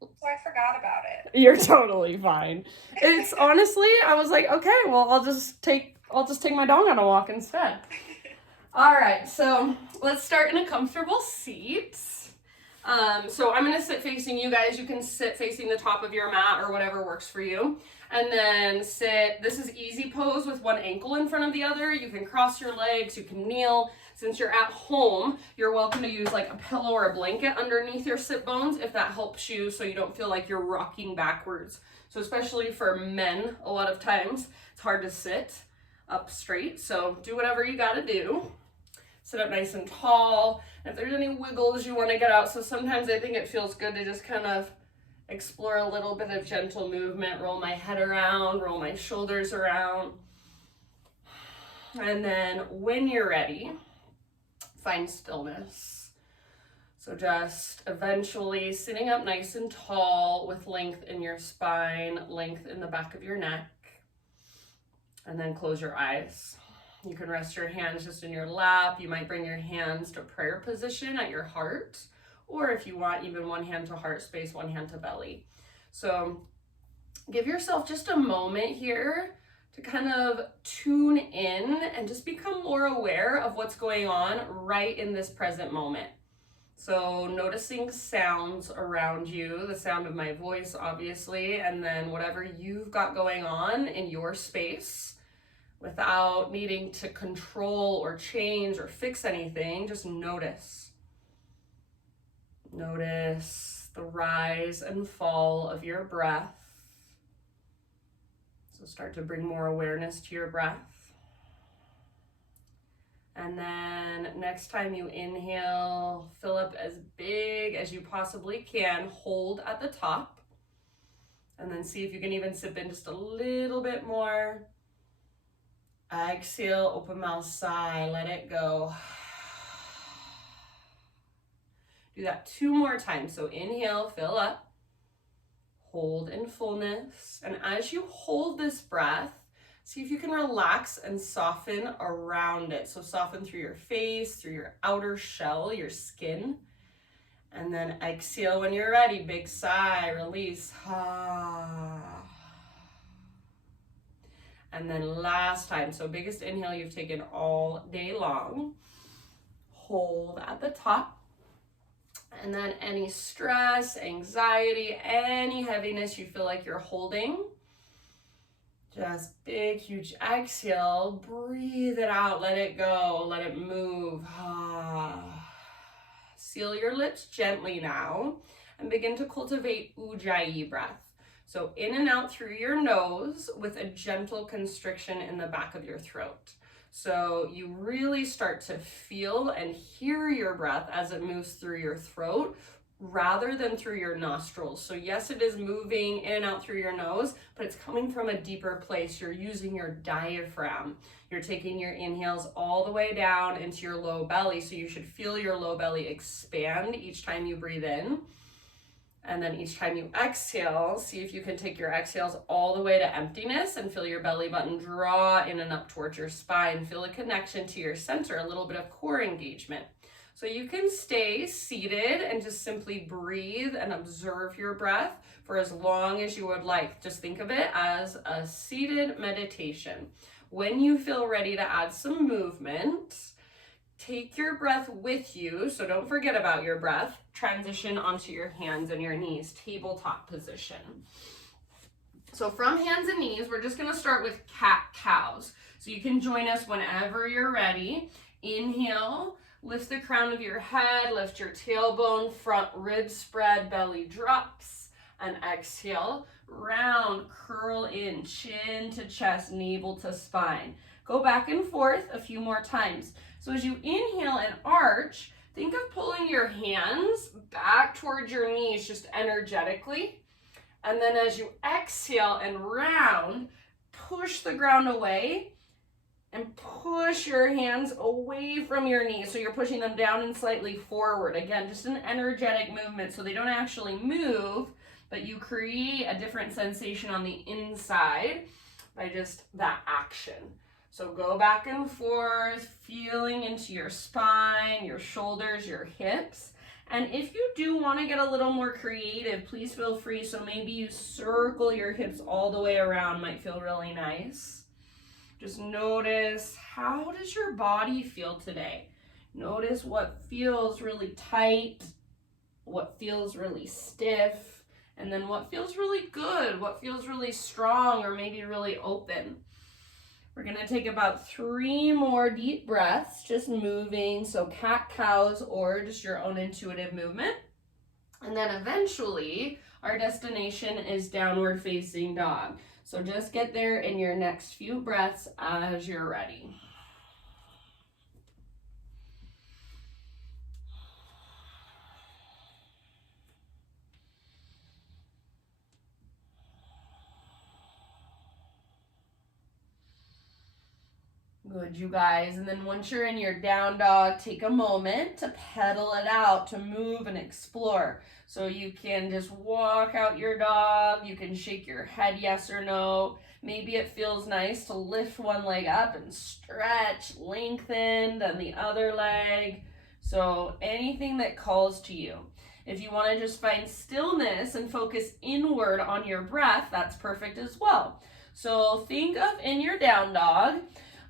So I forgot about it. You're totally fine. It's honestly, I was like, okay, well, I'll just take my dog on a walk instead. All right, so let's start in a comfortable seat. So I'm gonna sit facing you guys. You can sit facing the top of your mat or whatever works for you. And then sit, this is easy pose with one ankle in front of the other. You can cross your legs, you can kneel. Since you're at home, you're welcome to use like a pillow or a blanket underneath your sit bones if that helps you so you don't feel like you're rocking backwards. So especially for men, a lot of times it's hard to sit up straight. So do whatever you gotta do. Sit up nice and tall. If there's any wiggles you want to get out, so sometimes I think it feels good to just kind of explore a little bit of gentle movement, roll my head around, roll my shoulders around. And then when you're ready, find stillness. So just eventually sitting up nice and tall with length in your spine, length in the back of your neck, and then close your eyes. You can rest your hands just in your lap. You might bring your hands to prayer position at your heart, or if you want, even one hand to heart space, one hand to belly. So give yourself just a moment here to kind of tune in and just become more aware of what's going on right in this present moment. So noticing sounds around you, the sound of my voice, obviously, and then whatever you've got going on in your space, without needing to control or change or fix anything. Just notice. Notice the rise and fall of your breath. So start to bring more awareness to your breath. And then next time you inhale, fill up as big as you possibly can. Hold at the top. And then see if you can even sip in just a little bit more. Exhale, open mouth, sigh, let it go. Do that 2 more times. So inhale, fill up, hold in fullness. And as you hold this breath, see if you can relax and soften around it. So soften through your face, through your outer shell, your skin. And then exhale when you're ready. Big sigh, release. And then last time, so biggest inhale you've taken all day long. Hold at the top. And then any stress, anxiety, any heaviness you feel like you're holding, just big, huge exhale. Breathe it out, let it go, let it move. Seal your lips gently now and begin to cultivate Ujjayi breath. So in and out through your nose with a gentle constriction in the back of your throat. So you really start to feel and hear your breath as it moves through your throat rather than through your nostrils. So yes, it is moving in and out through your nose, but it's coming from a deeper place. You're using your diaphragm. You're taking your inhales all the way down into your low belly. So you should feel your low belly expand each time you breathe in. And then each time you exhale, see if you can take your exhales all the way to emptiness and feel your belly button draw in and up towards your spine. Feel a connection to your center, a little bit of core engagement. So you can stay seated and just simply breathe and observe your breath for as long as you would like. Just think of it as a seated meditation. When you feel ready to add some movement, take your breath with you, so don't forget about your breath. Transition onto your hands and your knees, tabletop position. So from hands and knees, we're just gonna start with cat-cows. So you can join us whenever you're ready. Inhale, lift the crown of your head, lift your tailbone, front ribs spread, belly drops. And exhale, round, curl in, chin to chest, navel to spine. Go back and forth a few more times. So as you inhale and arch, think of pulling your hands back towards your knees just energetically. And then as you exhale and round, push the ground away and push your hands away from your knees. So you're pushing them down and slightly forward. Again, just an energetic movement so they don't actually move, but you create a different sensation on the inside by just that action. So go back and forth, feeling into your spine, your shoulders, your hips. And if you do want to get a little more creative, please feel free. So maybe you circle your hips all the way around, might feel really nice. Just notice, how does your body feel today? Notice what feels really tight, what feels really stiff, and then what feels really good, what feels really strong or maybe really open. We're gonna take about 3 more deep breaths, just moving, so cat-cows or just your own intuitive movement. And then eventually, our destination is downward facing dog. So just get there in your next few breaths as you're ready. Good, you guys. And then once you're in your down dog, take a moment to pedal it out, to move and explore. So you can just walk out your dog. You can shake your head yes or no. Maybe it feels nice to lift one leg up and stretch, lengthen, then the other leg. So anything that calls to you. If you want to just find stillness and focus inward on your breath, that's perfect as well. So think of in your down dog,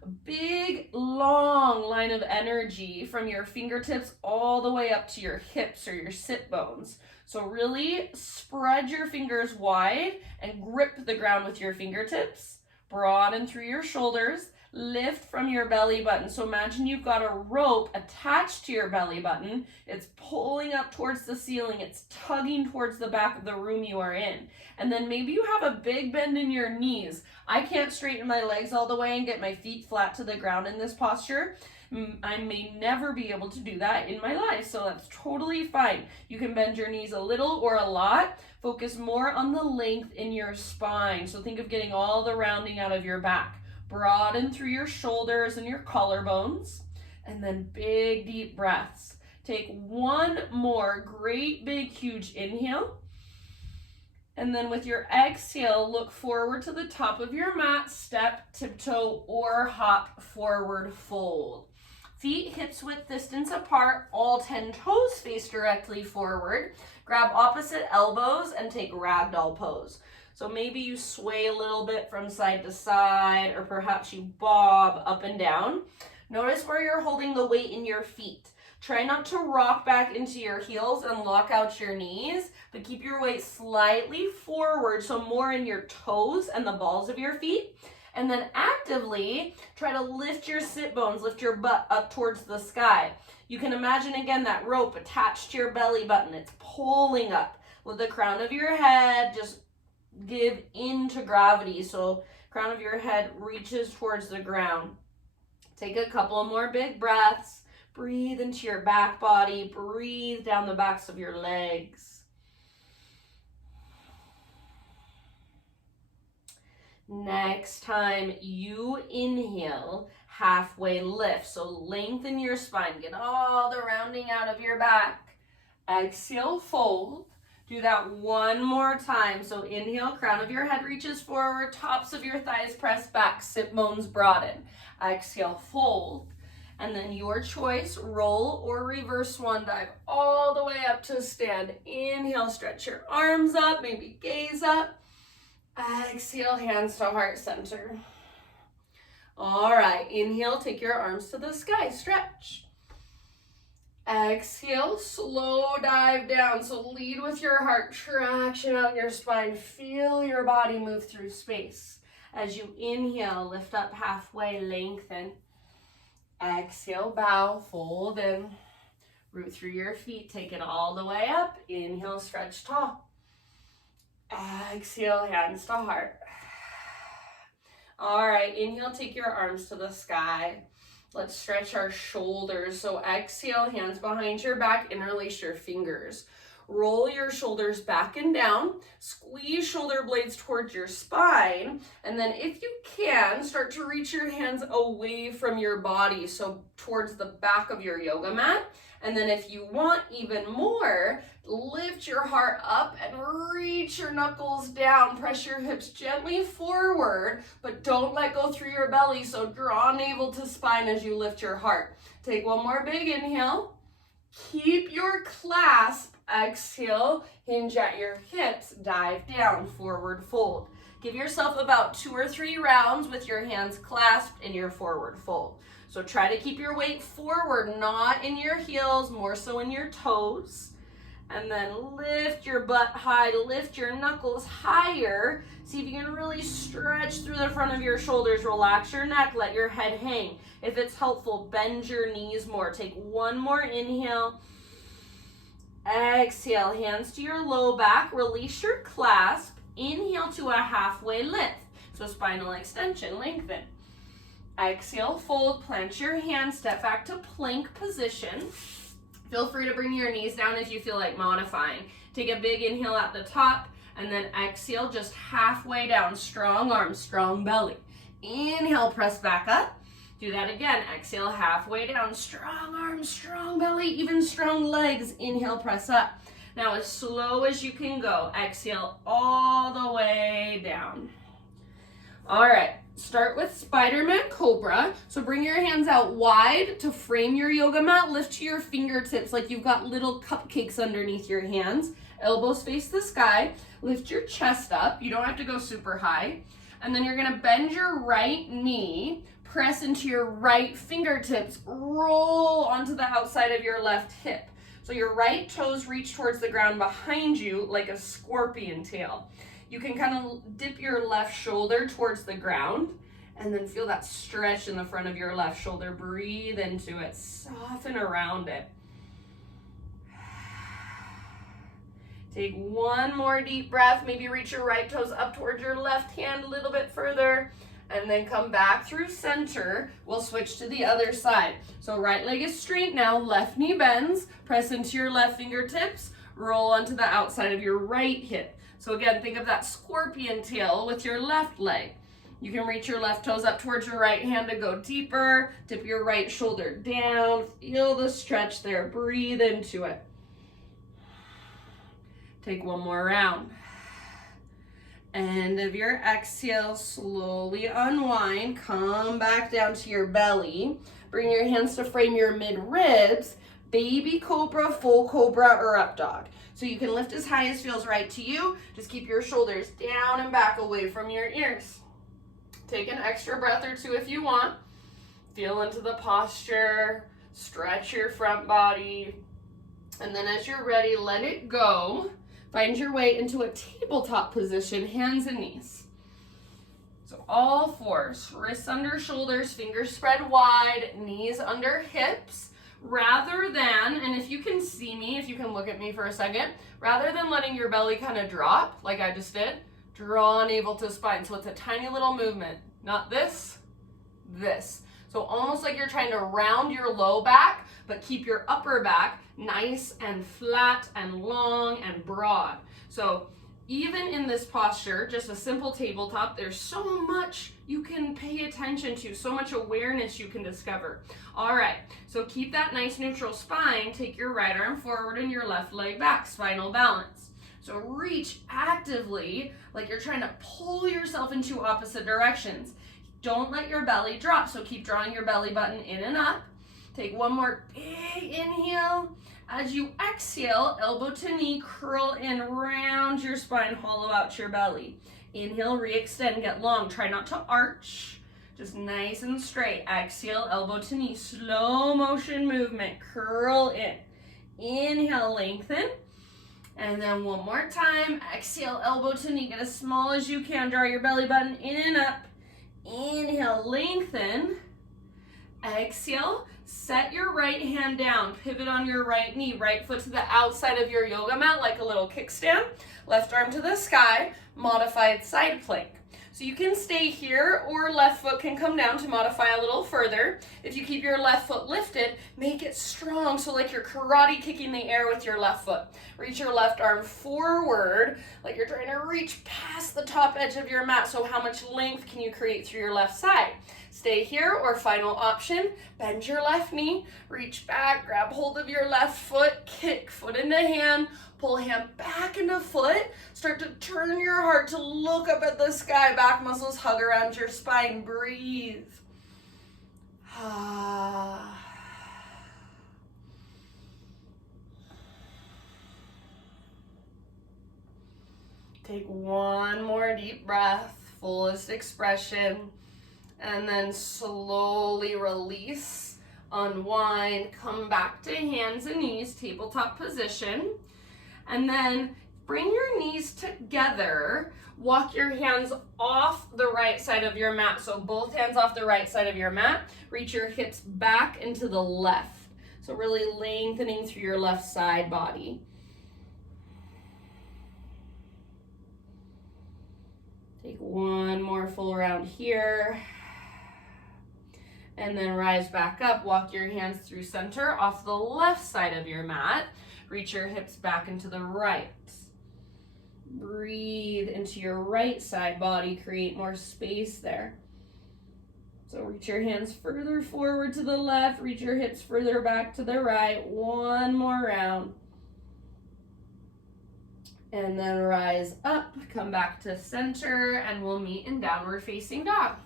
a big long line of energy from your fingertips all the way up to your hips or your sit bones. So really spread your fingers wide and grip the ground with your fingertips. Broaden through your shoulders. Lift from your belly button. So imagine you've got a rope attached to your belly button. It's pulling up towards the ceiling. It's tugging towards the back of the room you are in. And then maybe you have a big bend in your knees. I can't straighten my legs all the way and get my feet flat to the ground in this posture. I may never be able to do that in my life, so that's totally fine. You can bend your knees a little or a lot. Focus more on the length in your spine. So think of getting all the rounding out of your back. Broaden through your shoulders and your collarbones, and then big deep breaths. Take 1 more great big huge inhale, and then with your exhale, look forward to the top of your mat, step, tiptoe, or hop forward fold. Feet hips width distance apart, all 10 toes face directly forward. Grab opposite elbows and take ragdoll pose. So maybe you sway a little bit from side to side, or perhaps you bob up and down. Notice where you're holding the weight in your feet. Try not to rock back into your heels and lock out your knees, but keep your weight slightly forward, so more in your toes and the balls of your feet. And then actively try to lift your sit bones, lift your butt up towards the sky. You can imagine again that rope attached to your belly button. It's pulling up with the crown of your head. Just give into gravity, so crown of your head reaches towards the ground. Take a couple more big breaths. Breathe into your back body. Breathe down the backs of your legs. Next time you inhale, halfway lift. So lengthen your spine. Get all the rounding out of your back. Exhale, fold. Do that 1 more time. So inhale, crown of your head reaches forward, tops of your thighs press back, sit bones broaden. Exhale, fold. And then your choice, roll or reverse swan dive all the way up to stand. Inhale, stretch your arms up, maybe gaze up. Exhale, hands to heart center. All right, inhale, take your arms to the sky, stretch. Exhale, slow dive down. So lead with your heart, traction out your spine. Feel your body move through space. As you inhale, lift up halfway, lengthen. Exhale, bow, fold in. Root through your feet, take it all the way up. Inhale, stretch tall. Exhale, hands to heart. All right, inhale, take your arms to the sky. Let's stretch our shoulders. So exhale, hands behind your back, interlace your fingers. Roll your shoulders back and down. Squeeze shoulder blades towards your spine. And then if you can, start to reach your hands away from your body, so towards the back of your yoga mat. And then if you want even more, lift your heart up and reach your knuckles down. Press your hips gently forward, but don't let go through your belly. So draw navel to spine as you lift your heart. Take 1 more big inhale. Keep your clasp. Exhale, hinge at your hips, dive down, forward fold. Give yourself about 2 or 3 rounds with your hands clasped in your forward fold. So try to keep your weight forward, not in your heels, more so in your toes. And then lift your butt high, lift your knuckles higher. See if you can really stretch through the front of your shoulders. Relax your neck, let your head hang. If it's helpful, bend your knees more. Take one more inhale. Exhale, hands to your low back. Release your clasp. Inhale to a halfway lift. So spinal extension, lengthen. Exhale, fold, plant your hands, step back to plank position. Feel free to bring your knees down if you feel like modifying. Take a big inhale at the top, and then exhale just halfway down. Strong arms, strong belly. Inhale, press back up. Do that again. Exhale, halfway down. Strong arms, strong belly, even strong legs. Inhale, press up. Now as slow as you can go. Exhale all the way down. All right, start with Spider-Man Cobra. So bring your hands out wide to frame your yoga mat. Lift to your fingertips like you've got little cupcakes underneath your hands. Elbows face the sky. Lift your chest up. You don't have to go super high. And then you're gonna bend your right knee, press into your right fingertips, roll onto the outside of your left hip. So your right toes reach towards the ground behind you like a scorpion tail. You can kind of dip your left shoulder towards the ground and then feel that stretch in the front of your left shoulder. Breathe into it, soften around it. Take one more deep breath. Maybe reach your right toes up towards your left hand a little bit further. And then come back through center. We'll switch to the other side. So right leg is straight now, left knee bends, press into your left fingertips, roll onto the outside of your right hip. So again, think of that scorpion tail with your left leg. You can reach your left toes up towards your right hand to go deeper, dip your right shoulder down, feel the stretch there, breathe into it. Take one more round. End of your exhale, slowly unwind, come back down to your belly. Bring your hands to frame your mid-ribs, baby cobra, full cobra, or up dog. So you can lift as high as feels right to you. Just keep your shoulders down and back away from your ears. Take an extra breath or two if you want. Feel into the posture, stretch your front body. And then as you're ready, let it go. Find your way into a tabletop position, hands and knees. So all fours, wrists under shoulders, fingers spread wide, knees under hips. Rather than, and if you can see me, if you can look at me for a second, rather than letting your belly kind of drop like I just did, draw navel to spine. So it's a tiny little movement, not this, this. So almost like you're trying to round your low back, but keep your upper back nice and flat and long and broad. So even in this posture, just a simple tabletop, there's so much you can pay attention to, so much awareness you can discover. All right, so keep that nice neutral spine. Take your right arm forward and your left leg back, spinal balance. So reach actively like you're trying to pull yourself into opposite directions. Don't let your belly drop, so keep drawing your belly button in and up. Take one more big inhale. As you exhale, elbow to knee, curl in, round your spine, hollow out your belly. Inhale, re-extend, get long. Try not to arch, just nice and straight. Exhale, elbow to knee, slow motion movement, curl in. Inhale, lengthen. And then one more time, exhale, elbow to knee, get as small as you can. Draw your belly button in and up. Inhale, lengthen. Exhale, set your right hand down, pivot on your right knee, right foot to the outside of your yoga mat like a little kickstand, left arm to the sky, modified side plank. So you can stay here or left foot can come down to modify a little further. If you keep your left foot lifted, make it strong, so like you're karate kicking the air with your left foot. Reach your left arm forward like you're trying to reach past the top edge of your mat. So how much length can you create through your left side? Stay here, or final option, bend your left knee, reach back, grab hold of your left foot, kick foot into hand, pull hand back into foot, start to turn your heart to look up at the sky, back muscles hug around your spine, breathe. Take one more deep breath, fullest expression, and then slowly release, unwind, come back to hands and knees, tabletop position, and then bring your knees together. Walk your hands off the right side of your mat. So both hands off the right side of your mat. Reach your hips back into the left. So really lengthening through your left side body. Take one more full round here. And then rise back up. Walk your hands through center off the left side of your mat. Reach your hips back into the right. Breathe into your right side body. Create more space there. So reach your hands further forward to the left. Reach your hips further back to the right. One more round. And then rise up. Come back to center. And we'll meet in downward facing dog.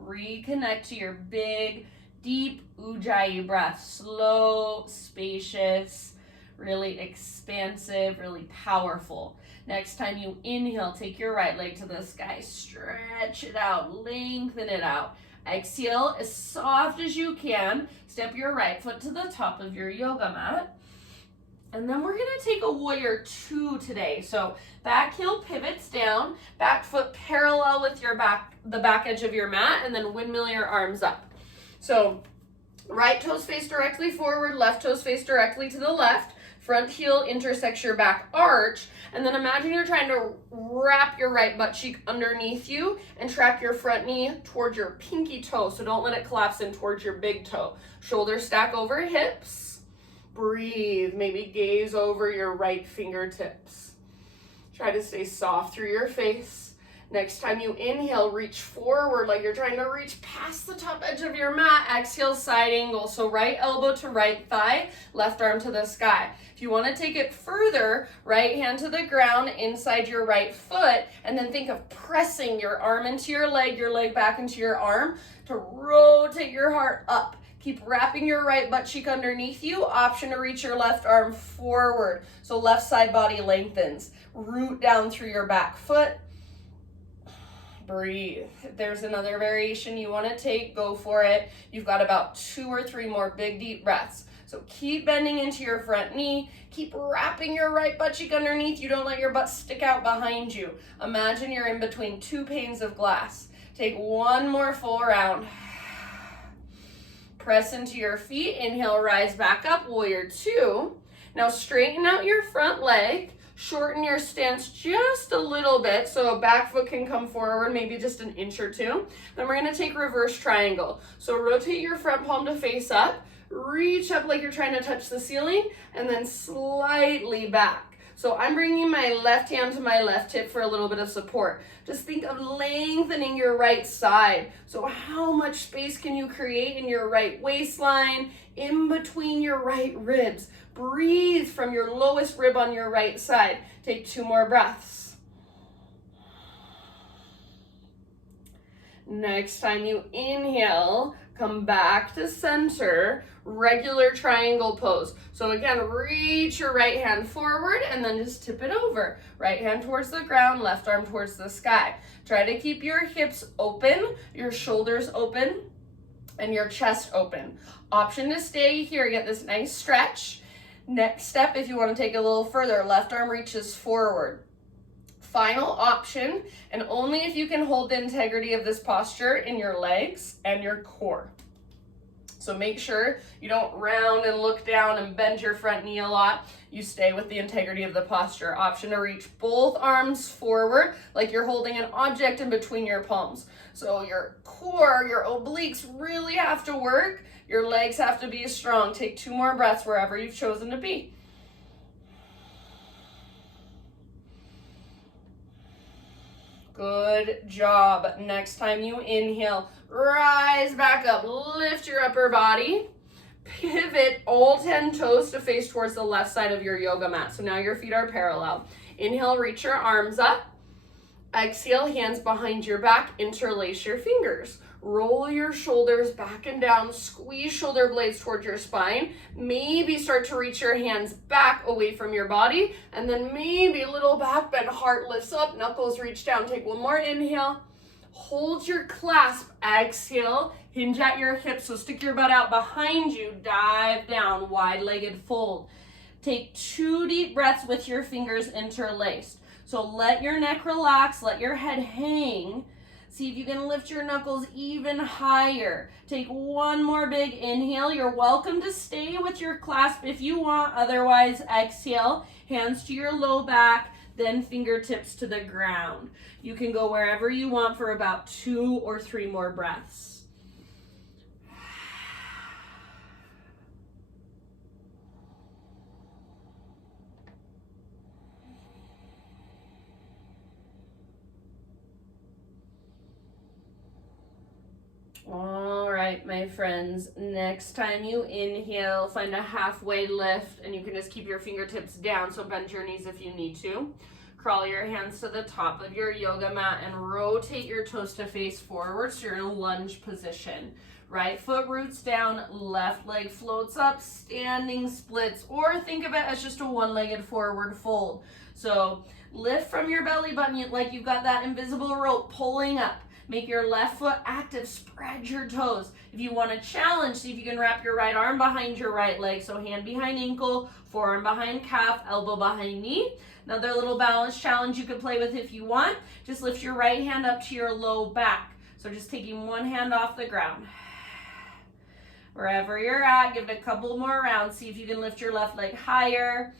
Reconnect to your big, deep Ujjayi breath. Slow, spacious, really expansive, really powerful. Next time you inhale, take your right leg to the sky. Stretch it out, lengthen it out. Exhale as soft as you can. Step your right foot to the top of your yoga mat. And then we're gonna take a warrior two today. So back heel pivots down, back foot parallel with your the back edge of your mat, and then windmill your arms up. So right toes face directly forward, left toes face directly to the left, front heel intersects your back arch, and then imagine you're trying to wrap your right butt cheek underneath you and track your front knee towards your pinky toe, so don't let it collapse in towards your big toe. Shoulders stack over hips. Breathe, maybe gaze over your right fingertips. Try to stay soft through your face. Next time you inhale, reach forward like you're trying to reach past the top edge of your mat. Exhale, side angle. So right elbow to right thigh, left arm to the sky. If you want to take it further, right hand to the ground inside your right foot, and then think of pressing your arm into your leg back into your arm to rotate your heart up. Keep wrapping your right butt cheek underneath you. Option to reach your left arm forward. So left side body lengthens. Root down through your back foot. Breathe. If there's another variation you want to take, go for it. You've got about 2 or 3 more big deep breaths. So keep bending into your front knee. Keep wrapping your right butt cheek underneath you. Don't let your butt stick out behind you. Imagine you're in between 2 panes of glass. Take one more full round. Press into your feet. Inhale, rise back up, warrior two. Now straighten out your front leg. Shorten your stance just a little bit so a back foot can come forward, maybe just an inch or 2. Then we're gonna take reverse triangle. So rotate your front palm to face up. Reach up like you're trying to touch the ceiling, and then slightly back. So I'm bringing my left hand to my left hip for a little bit of support. Just think of lengthening your right side. So how much space can you create in your right waistline, in between your right ribs? Breathe from your lowest rib on your right side. Take 2 more breaths. Next time you inhale, come back to center, regular triangle pose. So again, reach your right hand forward and then just tip it over. Right hand towards the ground, left arm towards the sky. Try to keep your hips open, your shoulders open, and your chest open. Option to stay here, get this nice stretch. Next step, if you want to take it a little further, left arm reaches forward. Final option, and only if you can hold the integrity of this posture in your legs and your core. So make sure you don't round and look down and bend your front knee a lot. You stay with the integrity of the posture. Option to reach both arms forward like you're holding an object in between your palms. So your core, your obliques really have to work. Your legs have to be strong. Take 2 more breaths wherever you've chosen to be. Good job. Next time you inhale, rise back up, lift your upper body, pivot all 10 toes to face towards the left side of your yoga mat. So now your feet are parallel. Inhale, reach your arms up. Exhale, hands behind your back, interlace your fingers. Roll your shoulders back and down, squeeze shoulder blades towards your spine. Maybe start to reach your hands back away from your body, and then maybe a little back bend, heart lifts up, knuckles reach down. Take one more inhale. Hold your clasp, exhale, hinge at your hips, so stick your butt out behind you, dive down, wide-legged fold. Take 2 deep breaths with your fingers interlaced. So let your neck relax, let your head hang. See if you can lift your knuckles even higher. Take one more big inhale. You're welcome to stay with your clasp if you want, otherwise exhale, hands to your low back, then fingertips to the ground. You can go wherever you want for about 2 or 3 more breaths. All right, my friends, next time you inhale, find a halfway lift, and you can just keep your fingertips down, so bend your knees if you need to. Crawl your hands to the top of your yoga mat and rotate your toes to face forward, so you're in a lunge position. Right foot roots down, left leg floats up, standing splits, or think of it as just a one-legged forward fold. So lift from your belly button like you've got that invisible rope pulling up. Make your left foot active, spread your toes. If you want to challenge, see if you can wrap your right arm behind your right leg. So hand behind ankle, forearm behind calf, elbow behind knee. Another little balance challenge you could play with if you want. Just lift your right hand up to your low back. So just taking one hand off the ground. Wherever you're at, give it a couple more rounds. See if you can lift your left leg higher.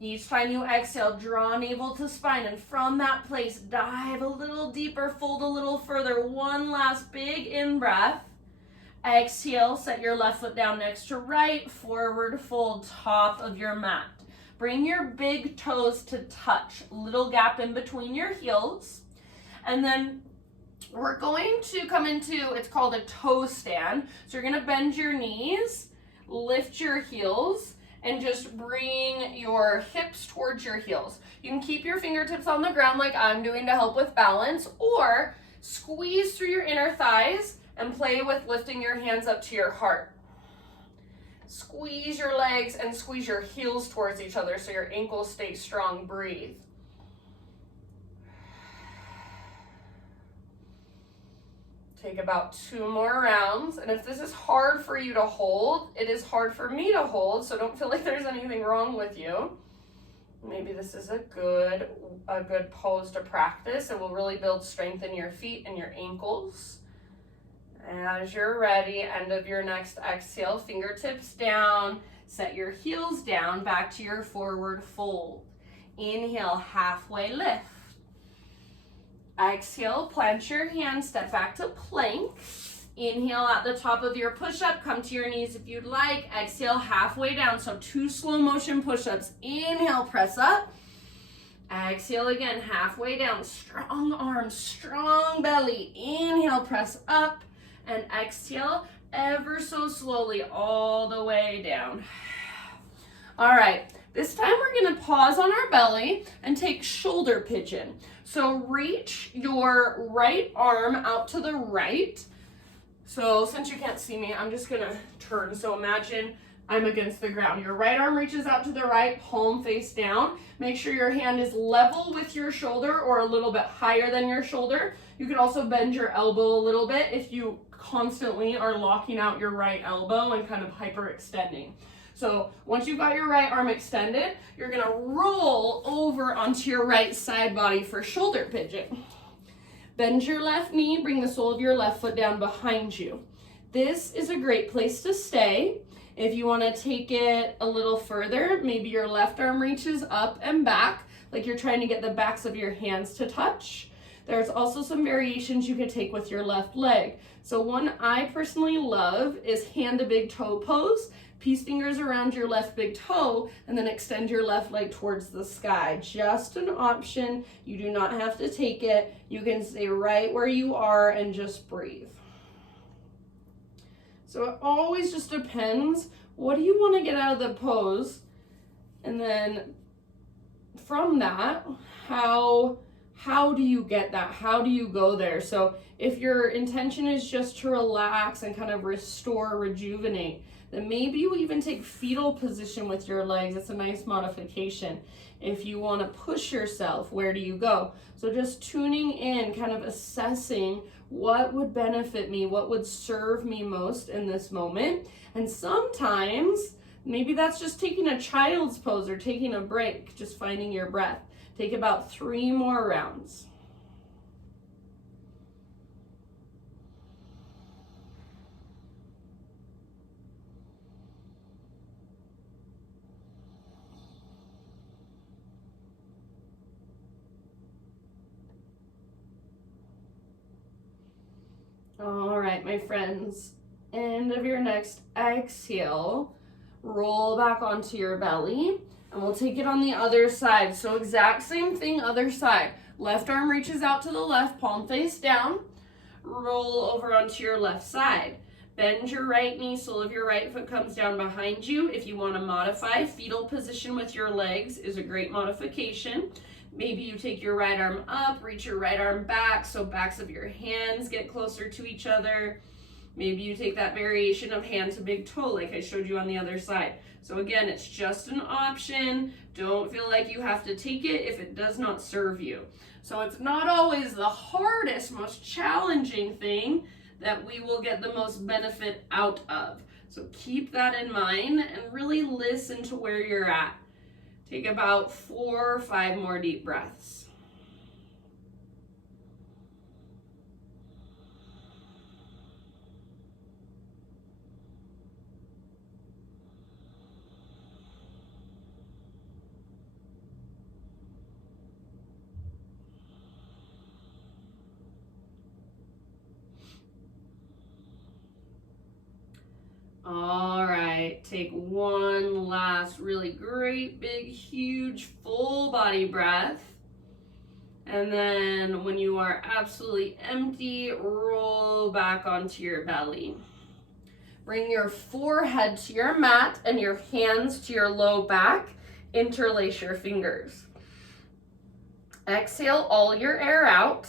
Each time you exhale, draw navel to spine, and from that place, dive a little deeper, fold a little further. One last big in-breath. Exhale, set your left foot down next to right, forward fold, top of your mat. Bring your big toes to touch, little gap in between your heels. And then we're going to come into, it's called a toe stand. So you're gonna bend your knees, lift your heels, and just bring your hips towards your heels. You can keep your fingertips on the ground like I'm doing to help with balance, or squeeze through your inner thighs and play with lifting your hands up to your heart. Squeeze your legs and squeeze your heels towards each other so your ankles stay strong. Breathe. Take about 2 more rounds, and if this is hard for you to hold, it is hard for me to hold, so don't feel like there's anything wrong with you. Maybe this is a good pose to practice. It will really build strength in your feet and your ankles. As you're ready, end of your next exhale, fingertips down, set your heels down, back to your forward fold. Inhale, halfway lift. Exhale, plant your hands, step back to plank. Inhale at the top of your push-up, come to your knees if you'd like. Exhale, halfway down, so 2 slow motion push-ups. Inhale, press up. Exhale again, halfway down, strong arms, strong belly. Inhale, press up, and exhale ever so slowly all the way down. All right, this time we're gonna pause on our belly and take shoulder pigeon. So reach your right arm out to the right. So since you can't see me, I'm just gonna turn. So imagine I'm against the ground. Your right arm reaches out to the right, palm face down. Make sure your hand is level with your shoulder or a little bit higher than your shoulder. You can also bend your elbow a little bit if you constantly are locking out your right elbow and kind of hyperextending. So once you've got your right arm extended, you're gonna roll over onto your right side body for shoulder pigeon. Bend your left knee, bring the sole of your left foot down behind you. This is a great place to stay. If you wanna take it a little further, maybe your left arm reaches up and back, like you're trying to get the backs of your hands to touch. There's also some variations you could take with your left leg. So one I personally love is hand to big toe pose. Peace fingers around your left big toe, and then extend your left leg towards the sky. Just an option. You do not have to take it. You can stay right where you are and just breathe. So it always just depends. What do you want to get out of the pose? And then from that, how how do you get that? How do you go there? So if your intention is just to relax and kind of restore, rejuvenate, then maybe you even take fetal position with your legs. It's a nice modification. If you want to push yourself, where do you go? So just tuning in, kind of assessing what would benefit me, what would serve me most in this moment. And sometimes maybe that's just taking a child's pose or taking a break, just finding your breath. Take about 3 more rounds. All right, my friends, end of your next exhale, roll back onto your belly, and we'll take it on the other side. So exact same thing, other side. Left arm reaches out to the left, palm face down, roll over onto your left side. Bend your right knee, sole of your right foot comes down behind you. If you want to modify, fetal position with your legs is a great modification. Maybe you take your right arm up, reach your right arm back, so backs of your hands get closer to each other. Maybe you take that variation of hand to big toe like I showed you on the other side. So again, it's just an option. Don't feel like you have to take it if it does not serve you. So it's not always the hardest, most challenging thing that we will get the most benefit out of. So keep that in mind and really listen to where you're at. Take about 4 or 5 more deep breaths. All right, take one last really great, big, huge, full body breath. And then when you are absolutely empty, roll back onto your belly. Bring your forehead to your mat and your hands to your low back. Interlace your fingers. Exhale all your air out.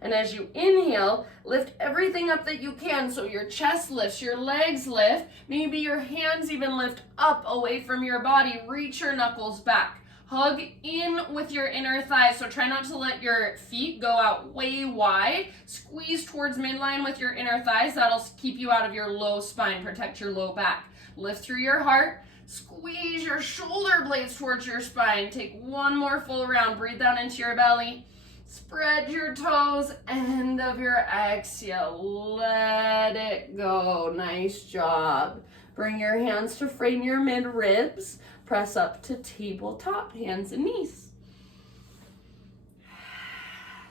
And as you inhale, lift everything up that you can. So your chest lifts, your legs lift, maybe your hands even lift up away from your body. Reach your knuckles back. Hug in with your inner thighs. So try not to let your feet go out way wide. Squeeze towards midline with your inner thighs. That'll keep you out of your low spine, protect your low back. Lift through your heart. Squeeze your shoulder blades towards your spine. Take one more full round. Breathe down into your belly. Spread your toes, end of your exhale, let it go. Nice job. Bring your hands to frame your mid ribs. Press up to tabletop, hands and knees.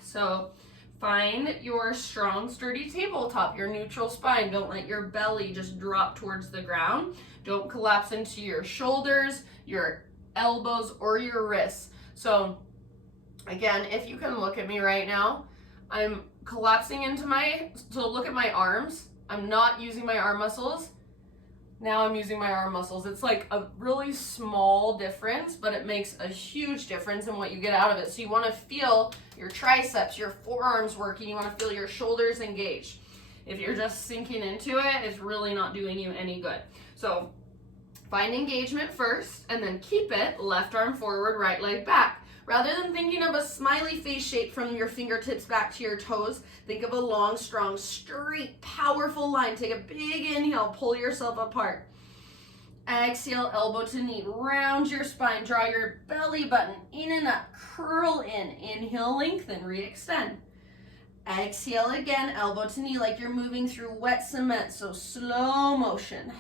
So find your strong, sturdy tabletop, your neutral spine. Don't let your belly just drop towards the ground. Don't collapse into your shoulders, your elbows, or your wrists. So again, if you can look at me right now, I'm collapsing into so look at my arms. I'm not using my arm muscles. Now I'm using my arm muscles. It's like a really small difference, but it makes a huge difference in what you get out of it. So you want to feel your triceps, your forearms working. You want to feel your shoulders engaged. If you're just sinking into it, it's really not doing you any good. So find engagement first and then keep it left arm forward, right leg back. Rather than thinking of a smiley face shape from your fingertips back to your toes, think of a long, strong, straight, powerful line. Take a big inhale, pull yourself apart. Exhale, elbow to knee, round your spine, draw your belly button in and up, curl in. Inhale, lengthen, re-extend. Exhale again, elbow to knee like you're moving through wet cement, so slow motion.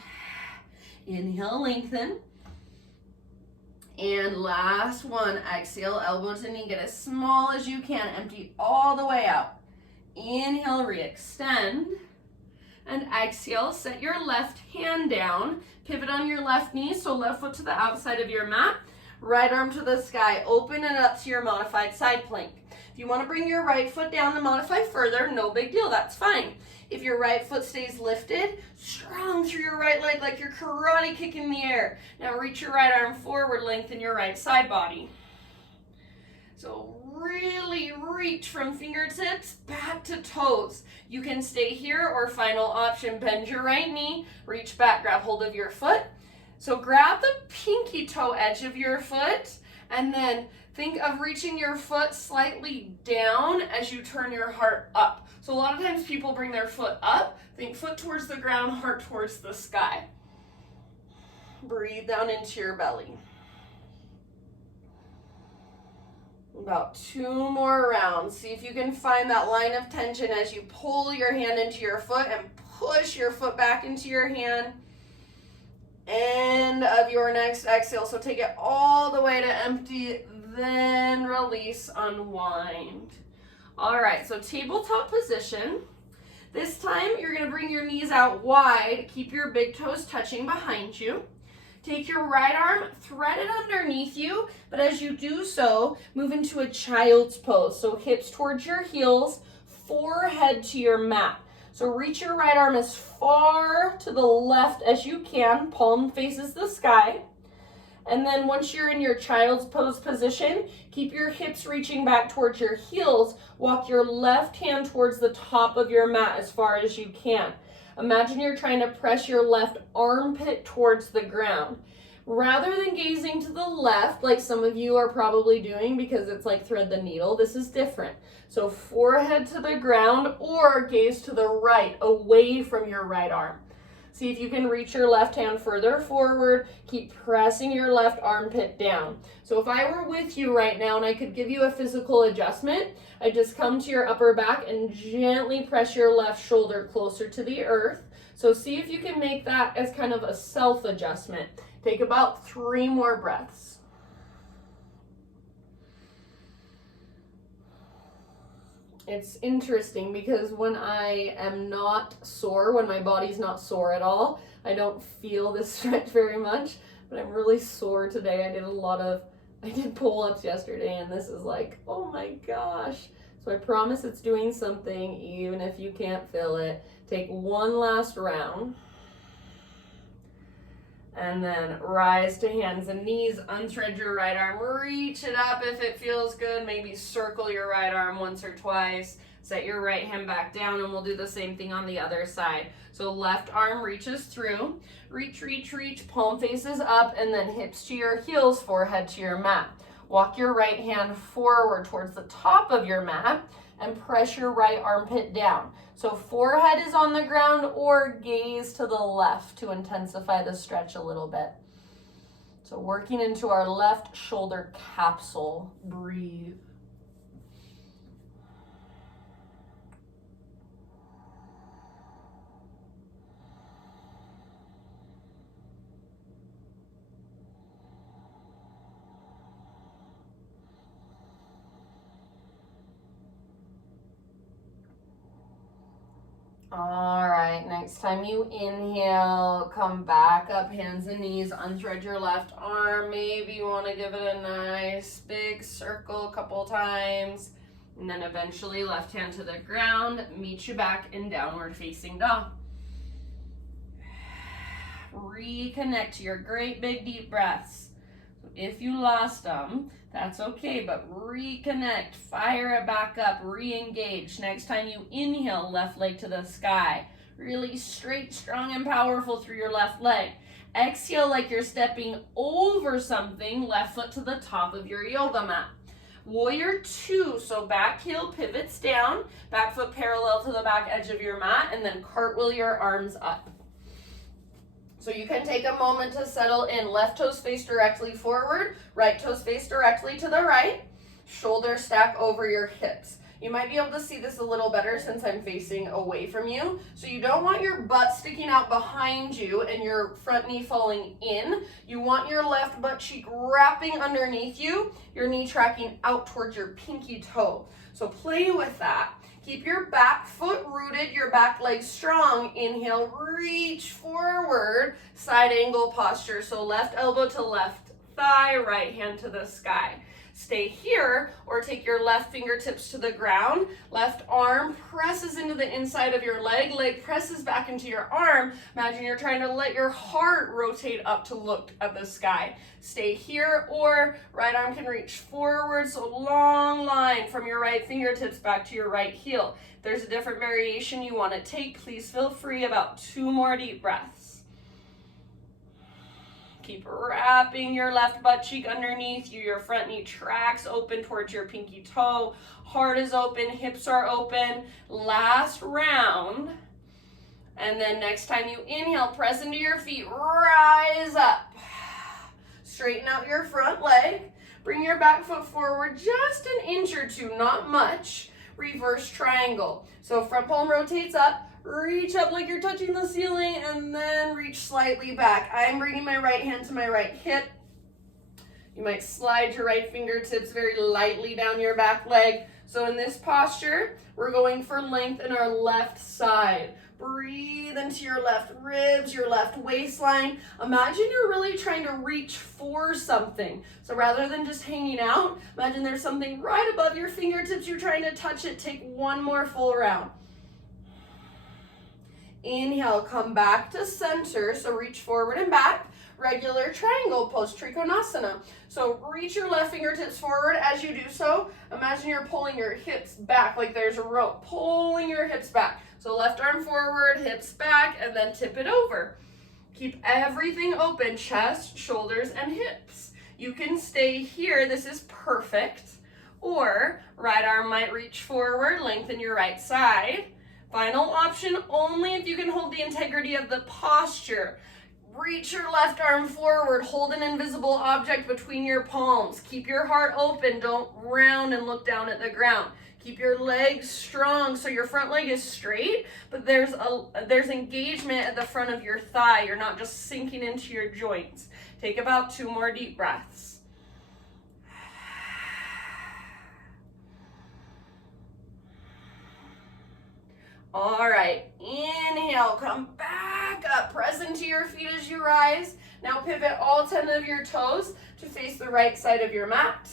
Inhale, lengthen. And last one, exhale, elbow to knee, get as small as you can, empty all the way out. Inhale, re-extend. And exhale, set your left hand down, pivot on your left knee, so left foot to the outside of your mat, right arm to the sky, open it up to your modified side plank. If you want to bring your right foot down to modify further, no big deal, that's fine. If your right foot stays lifted, strong through your right leg like you're karate kicking the air. Now reach your right arm forward, lengthen your right side body. So really reach from fingertips back to toes. You can stay here, or final option, bend your right knee, reach back, grab hold of your foot. So grab the pinky toe edge of your foot, and then think of reaching your foot slightly down as you turn your heart up. So a lot of times people bring their foot up. Think foot towards the ground, heart towards the sky. Breathe down into your belly. About 2 more rounds. See if you can find that line of tension as you pull your hand into your foot and push your foot back into your hand. End of your next exhale. So take it all the way to empty, then release, unwind. All right, so tabletop position. This time you're gonna bring your knees out wide, keep your big toes touching behind you. Take your right arm, thread it underneath you, but as you do so, move into a child's pose. So hips towards your heels, forehead to your mat. So reach your right arm as far to the left as you can, palm faces the sky. And then once you're in your child's pose position, keep your hips reaching back towards your heels. Walk your left hand towards the top of your mat as far as you can. Imagine you're trying to press your left armpit towards the ground. Rather than gazing to the left, like some of you are probably doing because it's like thread the needle, this is different. So forehead to the ground, or gaze to the right, away from your right arm. See if you can reach your left hand further forward. Keep pressing your left armpit down. So if I were with you right now and I could give you a physical adjustment, I'd just come to your upper back and gently press your left shoulder closer to the earth. So see if you can make that as kind of a self-adjustment. Take about 3 more breaths. It's interesting because when I am not sore, when my body's not sore at all, I don't feel this stretch very much, but I'm really sore today. I did pull-ups yesterday, and this is like, oh my gosh. So I promise it's doing something, even if you can't feel it. Take 1 last round. And then rise to hands and knees, unthread your right arm, reach it up if it feels good, maybe circle your right arm once or twice, set your right hand back down, and we'll do the same thing on the other side. So left arm reaches through, reach, reach, reach, palm faces up, and then hips to your heels, forehead to your mat. Walk your right hand forward towards the top of your mat and press your right armpit down. So forehead is on the ground, or gaze to the left to intensify the stretch a little bit. So working into our left shoulder capsule. Breathe. All right, next time you inhale, come back up, hands and knees, unthread your left arm. Maybe you want to give it a nice big circle a couple times, and then eventually left hand to the ground, meet you back in downward facing dog. Reconnect to your great big deep breaths. So if you lost them, that's okay, but reconnect, fire it back up, re-engage. Next time you inhale, left leg to the sky. Really straight, strong, and powerful through your left leg. Exhale like you're stepping over something, left foot to the top of your yoga mat. Warrior 2, so back heel pivots down, back foot parallel to the back edge of your mat, and then cartwheel your arms up. So you can take a moment to settle in. Left toes face directly forward, right toes face directly to the right, shoulders stack over your hips. You might be able to see this a little better since I'm facing away from you. So you don't want your butt sticking out behind you and your front knee falling in. You want your left butt cheek wrapping underneath you, your knee tracking out towards your pinky toe. So play with that. Keep your back foot rooted, your back leg strong. Inhale, reach forward, side angle posture. So left elbow to left thigh, right hand to the sky. Stay here or take your left fingertips to the ground. Left arm presses into the inside of your leg. Leg presses back into your arm. Imagine you're trying to let your heart rotate up to look at the sky. Stay here or right arm can reach forward. So long line from your right fingertips back to your right heel. If there's a different variation you want to take, please feel free. About 2 more deep breaths. Keep wrapping your left butt cheek underneath you. Your front knee tracks open towards your pinky toe. Heart is open, hips are open. Last round. And then next time you inhale, press into your feet, rise up. Straighten out your front leg. Bring your back foot forward just an inch or 2, not much. Reverse triangle. So front palm rotates up. Reach up like you're touching the ceiling and then reach slightly back. I'm bringing my right hand to my right hip. You might slide your right fingertips very lightly down your back leg. So in this posture, we're going for length in our left side. Breathe into your left ribs, your left waistline. Imagine you're really trying to reach for something. So rather than just hanging out, imagine there's something right above your fingertips. You're trying to touch it. Take one more full round. Inhale, come back to center, so reach forward and back. Regular triangle pose, Trikonasana. So reach your left fingertips forward. As you do so, imagine you're pulling your hips back like there's a rope, pulling your hips back. So left arm forward, hips back, and then tip it over. Keep everything open, chest, shoulders, and hips. You can stay here, this is perfect. Or right arm might reach forward, lengthen your right side. Final option, only if you can hold the integrity of the posture. Reach your left arm forward, hold an invisible object between your palms. Keep your heart open, don't round and look down at the ground. Keep your legs strong so your front leg is straight, but there's engagement at the front of your thigh. You're not just sinking into your joints. Take about 2 more deep breaths. All right, inhale, come back up, press into your feet as you rise. Now pivot all 10 of your toes to face the right side of your mat.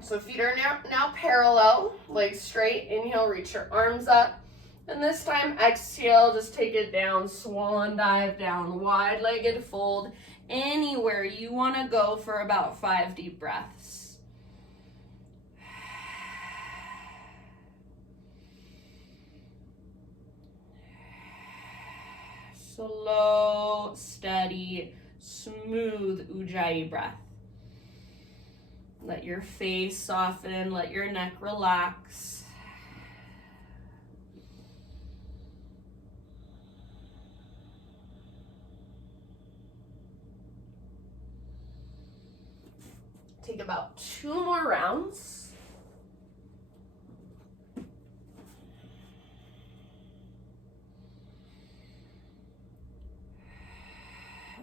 So feet are now parallel, legs straight. Inhale, reach your arms up. And this time, exhale, just take it down, swan dive down, wide-legged fold, anywhere you want to go for about 5 deep breaths. Slow, steady, smooth Ujjayi breath. Let your face soften, let your neck relax. Take about 2 more rounds.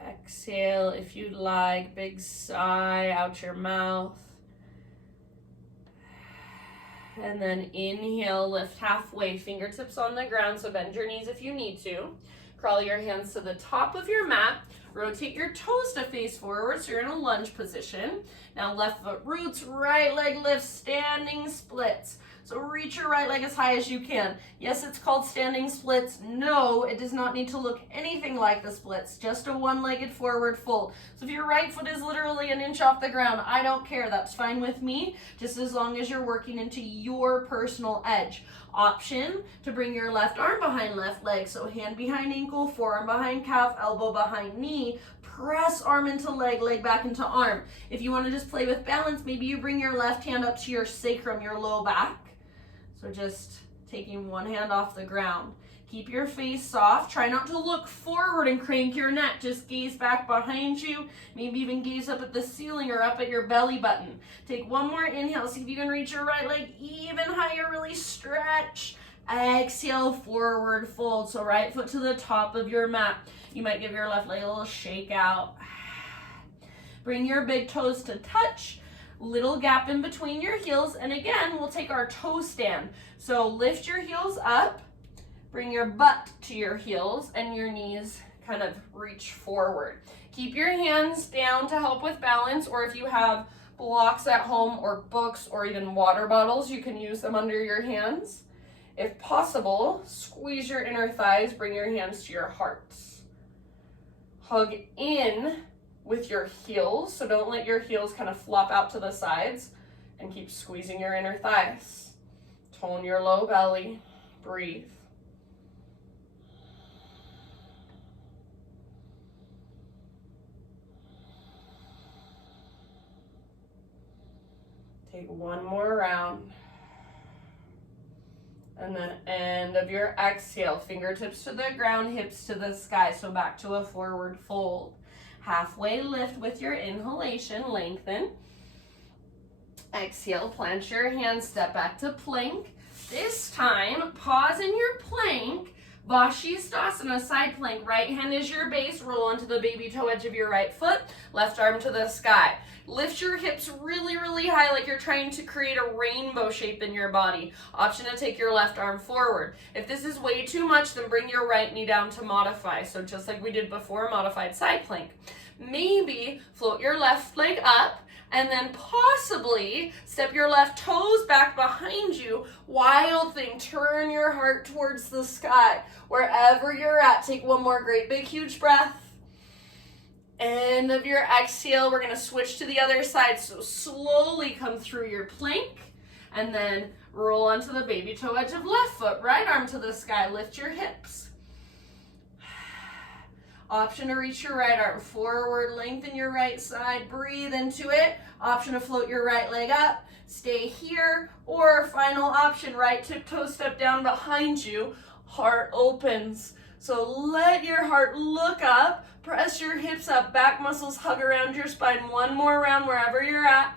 Exhale if you'd like, big sigh out your mouth. And then inhale, lift halfway, fingertips on the ground, so bend your knees if you need to. Crawl your hands to the top of your mat. Rotate your toes to face forward, so you're in a lunge position. Now left foot roots, right leg lifts, standing splits. So reach your right leg as high as you can. Yes, it's called standing splits. No, it does not need to look anything like the splits, just a one-legged forward fold. So if your right foot is literally an inch off the ground, I don't care, that's fine with me, just as long as you're working into your personal edge. Option to bring your left arm behind left leg, so hand behind ankle, forearm behind calf, elbow behind knee, press arm into leg, leg back into arm. If you want to just play with balance, maybe you bring your left hand up to your sacrum, your low back. So just taking one hand off the ground. Keep your face soft. Try not to look forward and crank your neck. Just gaze back behind you. Maybe even gaze up at the ceiling or up at your belly button. Take one more inhale. See if you can reach your right leg even higher. Really stretch. Exhale, forward fold. So right foot to the top of your mat. You might give your left leg a little shake out. Bring your big toes to touch. Little gap in between your heels, and again we'll take our toe stand. So lift your heels up, bring your butt to your heels, and your knees kind of reach forward. Keep your hands down to help with balance, or if you have blocks at home or books or even water bottles, you can use them under your hands. If possible, squeeze your inner thighs, bring your hands to your hearts. Hug in with your heels, so don't let your heels kind of flop out to the sides, and keep squeezing your inner thighs. Tone your low belly, breathe. Take one more round. And then end of your exhale, fingertips to the ground, hips to the sky. So back to a forward fold. Halfway lift with your inhalation, lengthen. Exhale, plant your hands, step back to plank. This time, pause in your plank. Vashisthasana, side plank. Right hand is your base. Roll onto the baby toe edge of your right foot. Left arm to the sky. Lift your hips really, really high like you're trying to create a rainbow shape in your body. Option to take your left arm forward. If this is way too much, then bring your right knee down to modify. So just like we did before, modified side plank. Maybe float your left leg up and then possibly step your left toes back behind you. Wild thing, turn your heart towards the sky. Wherever you're at, take one more great big huge breath. End of your exhale, we're gonna switch to the other side. So slowly come through your plank and then roll onto the baby toe edge of left foot. Right arm to the sky, lift your hips. Option to reach your right arm forward, lengthen your right side, breathe into it. Option to float your right leg up, stay here, or final option, right tiptoe step down behind you, heart opens. So let your heart look up, press your hips up, back muscles hug around your spine. One more round wherever you're at.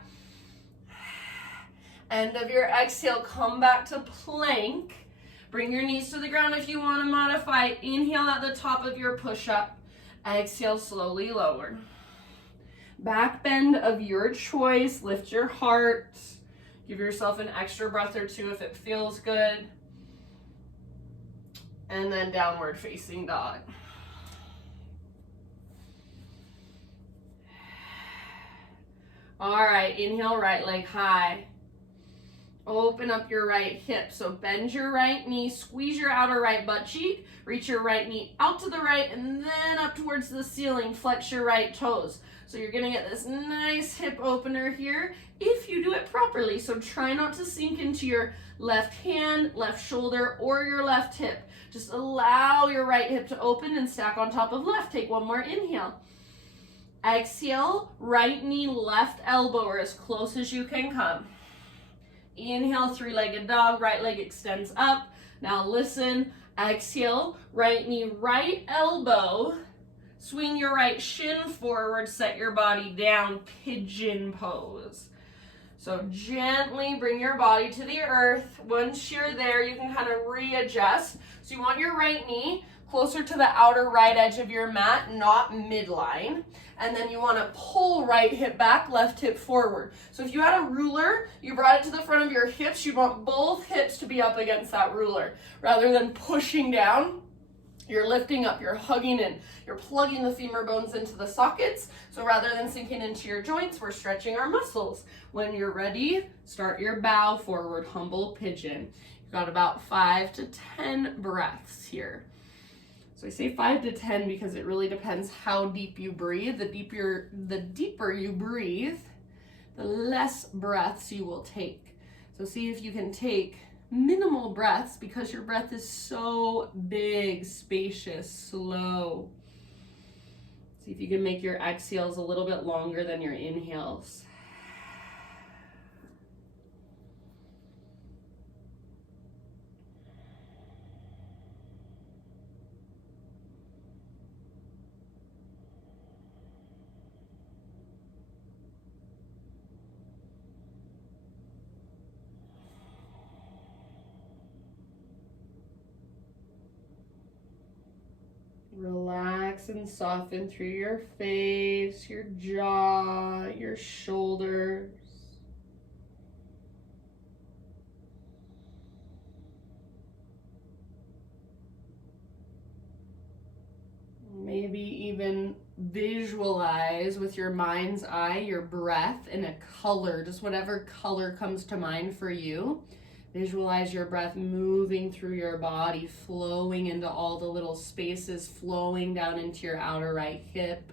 End of your exhale, come back to plank. Bring your knees to the ground if you want to modify. Inhale at the top of your push-up. Exhale, slowly lower. Back bend of your choice. Lift your heart. Give yourself an extra breath or two if it feels good. And then downward facing dog. All right, inhale, right leg high. Open up your right hip. So bend your right knee, squeeze your outer right butt cheek, reach your right knee out to the right and then up towards the ceiling, flex your right toes. So you're gonna get this nice hip opener here if you do it properly. So try not to sink into your left hand, left shoulder, or your left hip. Just allow your right hip to open and stack on top of left. Take one more inhale. Exhale, right knee, left elbow, or as close as you can come. Inhale, three-legged dog, right leg extends up. Now listen, exhale, right knee, right elbow. Swing your right shin forward, set your body down, pigeon pose. So gently bring your body to the earth. Once you're there, you can kind of readjust. So you want your right knee closer to the outer right edge of your mat, not midline. And then you want to pull right hip back, left hip forward. So if you had a ruler, you brought it to the front of your hips, you want both hips to be up against that ruler. Rather than pushing down, you're lifting up, you're hugging in, you're plugging the femur bones into the sockets. So rather than sinking into your joints, we're stretching our muscles. When you're ready, start your bow forward, humble pigeon. You've got about 5 to 10 breaths here. So I say 5 to 10 because it really depends how deep you breathe. The deeper you breathe, the less breaths you will take. So see if you can take minimal breaths because your breath is so big, spacious, slow. See if you can make your exhales a little bit longer than your inhales. Relax and soften through your face, your jaw, your shoulders. Maybe even visualize with your mind's eye your breath in a color, just whatever color comes to mind for you. Visualize your breath moving through your body, flowing into all the little spaces, flowing down into your outer right hip.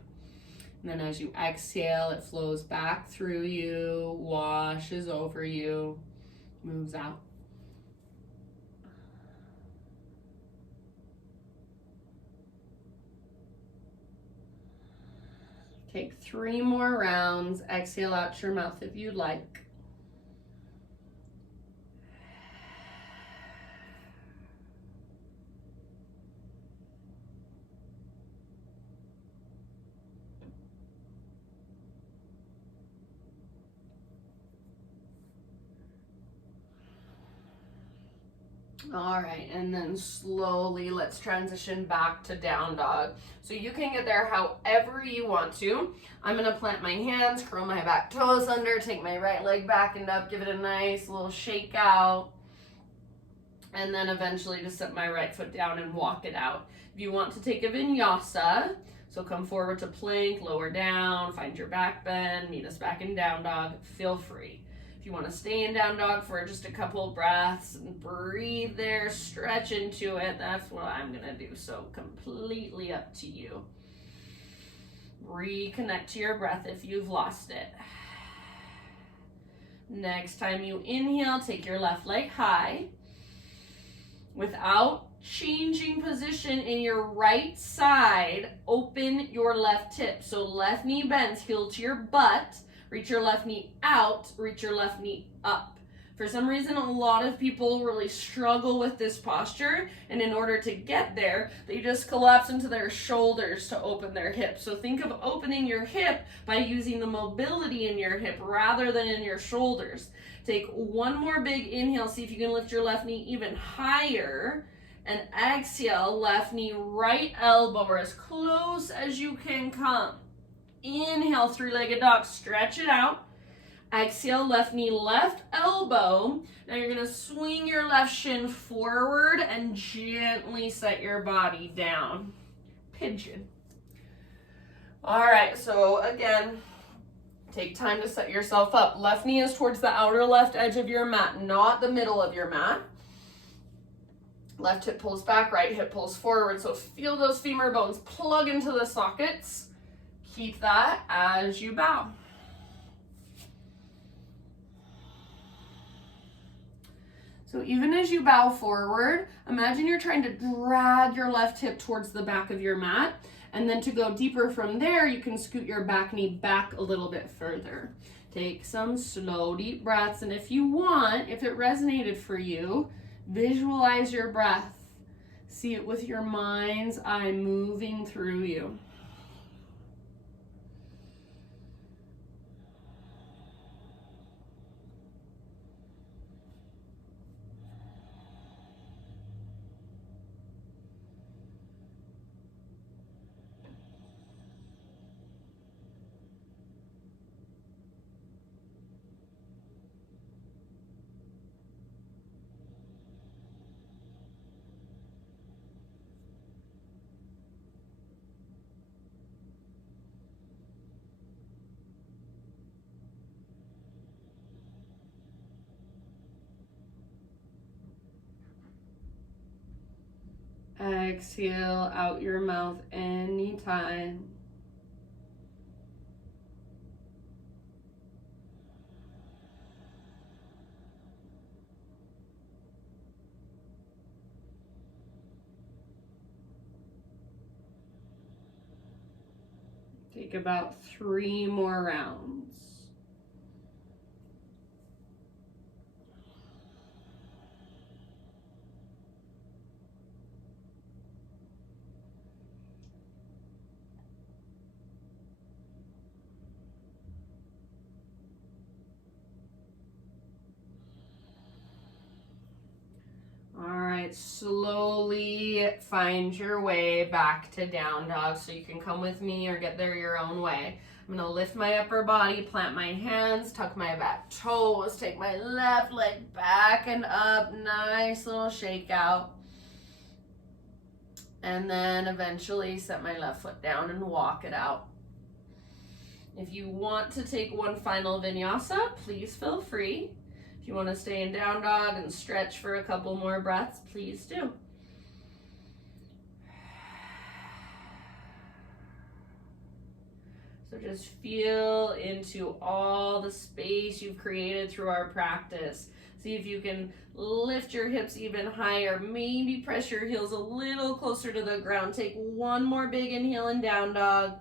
And then as you exhale, it flows back through you, washes over you, moves out. Take 3 more rounds. Exhale out your mouth if you'd like. All right, and then slowly let's transition back to down dog. So you can get there however you want to. I'm gonna plant my hands, curl my back toes under, take my right leg back and up, give it a nice little shake out, and then eventually just set my right foot down and walk it out. If you want to take a vinyasa, so come forward to plank, lower down, find your back bend, meet us back in down dog, feel free. You want to stay in down dog for just a couple breaths and breathe there, stretch into it. That's what I'm going to do. So completely up to you. Reconnect to your breath if you've lost it. Next time you inhale, take your left leg high. Without changing position in your right side, open your left hip. So left knee bends, heel to your butt. Reach your left knee out, reach your left knee up. For some reason, a lot of people really struggle with this posture, and in order to get there, they just collapse into their shoulders to open their hip. So think of opening your hip by using the mobility in your hip rather than in your shoulders. Take 1 more big inhale, see if you can lift your left knee even higher, and exhale, left knee, right elbow, or as close as you can come. Inhale, 3-legged dog, stretch it out. Exhale, left knee, left elbow. Now you're gonna swing your left shin forward and gently set your body down. Pigeon. All right, so again, take time to set yourself up. Left knee is towards the outer left edge of your mat, not the middle of your mat. Left hip pulls back, right hip pulls forward. So feel those femur bones plug into the sockets. Keep that as you bow. So even as you bow forward, imagine you're trying to drag your left hip towards the back of your mat. And then to go deeper from there, you can scoot your back knee back a little bit further. Take some slow, deep breaths. And if you want, if it resonated for you, visualize your breath. See it with your mind's eye moving through you. Exhale out your mouth anytime. Take about 3 more rounds. Slowly find your way back to down dog, so you can come with me or get there your own way. I'm gonna lift my upper body, plant my hands, tuck my back toes, take my left leg back and up, nice little shake out. And then eventually set my left foot down and walk it out. If you want to take one final vinyasa, please feel free. If you want to stay in down dog and stretch for a couple more breaths, please do. So just feel into all the space you've created through our practice. See if you can lift your hips even higher. Maybe press your heels a little closer to the ground. Take one more big inhale in down dog.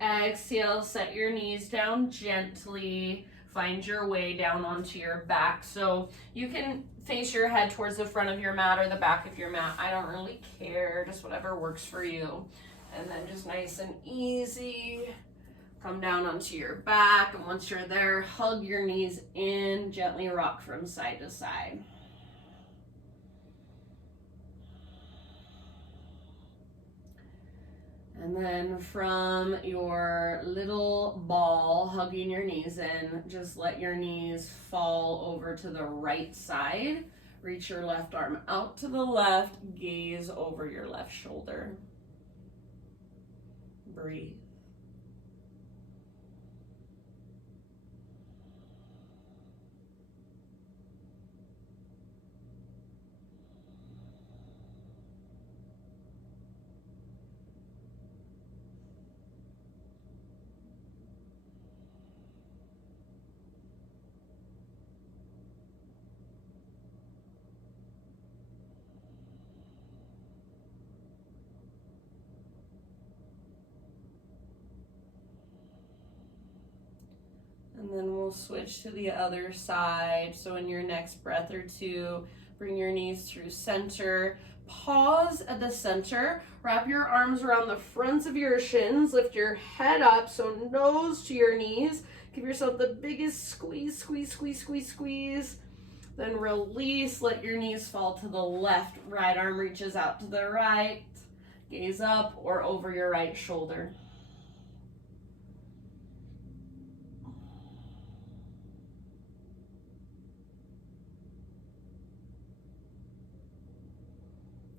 Exhale, set your knees down gently. Find your way down onto your back. So you can face your head towards the front of your mat or the back of your mat. I don't really care, just whatever works for you. And then just nice and easy, come down onto your back. And once you're there, hug your knees in, gently rock from side to side. And then from your little ball, hugging your knees in, just let your knees fall over to the right side. Reach your left arm out to the left, gaze over your left shoulder. Breathe. And then we'll switch to the other side. So in your next breath or two, bring your knees through center. Pause at the center. Wrap your arms around the fronts of your shins. Lift your head up, so nose to your knees. Give yourself the biggest squeeze, squeeze, squeeze, squeeze, squeeze. Then release. Let your knees fall to the left. Right arm reaches out to the right. Gaze up or over your right shoulder.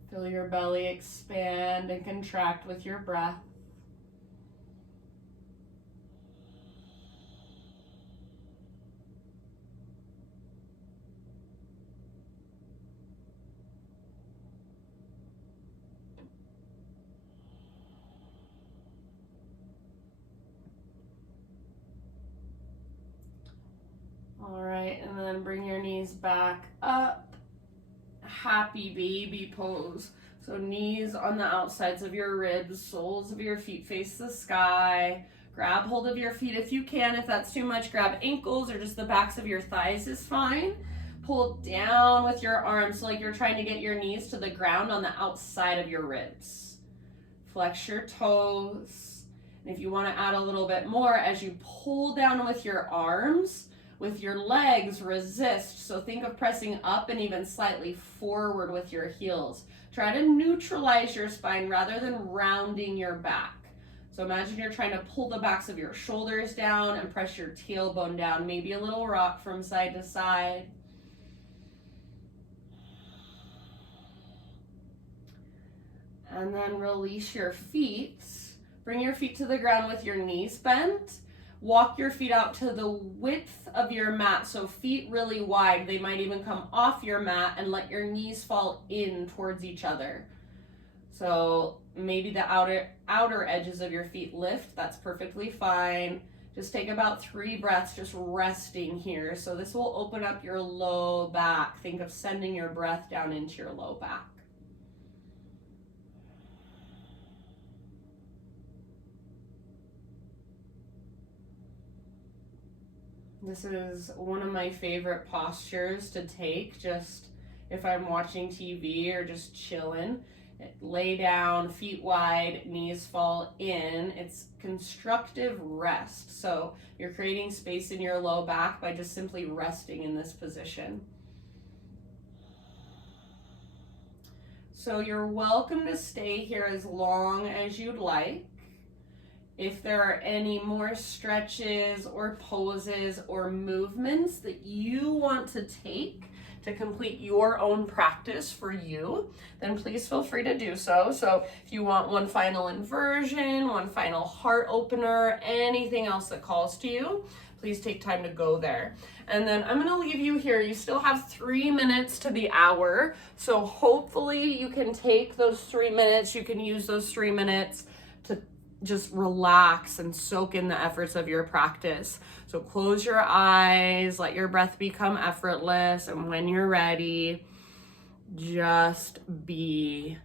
Feel your belly expand and contract with your breath. All right, and then bring your knees back up. Happy baby pose. So knees on the outsides of your ribs, soles of your feet face the sky. Grab hold of your feet if you can. If that's too much, grab ankles or just the backs of your thighs is fine. Pull down with your arms like you're trying to get your knees to the ground on the outside of your ribs. Flex your toes. And if you want to add a little bit more, as you pull down with your arms, with your legs, resist. So think of pressing up and even slightly forward with your heels. Try to neutralize your spine rather than rounding your back. So imagine you're trying to pull the backs of your shoulders down and press your tailbone down. Maybe a little rock from side to side. And then release your feet. Bring your feet to the ground with your knees bent. Walk your feet out to the width of your mat, so feet really wide. They might even come off your mat, and let your knees fall in towards each other. So maybe the outer edges of your feet lift. That's perfectly fine. Just take about 3 breaths just resting here. So this will open up your low back. Think of sending your breath down into your low back. This is one of my favorite postures to take, just if I'm watching TV or just chilling. Lay down, feet wide, knees fall in. It's constructive rest. So you're creating space in your low back by just simply resting in this position. So you're welcome to stay here as long as you'd like. If there are any more stretches or poses or movements that you want to take, to complete your own practice for you, then please feel free to do so. So if you want one final inversion, one final heart opener, anything else that calls to you, please take time to go there. And then I'm gonna leave you here. You still have 3 minutes to the hour. So hopefully you can take those 3 minutes, you can use those 3 minutes to just relax and soak in the efforts of your practice. So close your eyes, let your breath become effortless, and when you're ready, just be.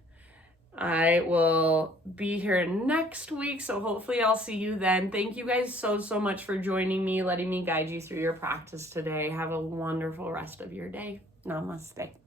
I will be here next week, so hopefully I'll see you then. Thank you guys so much for joining me, letting me guide you through your practice today. Have a wonderful rest of your day. Namaste.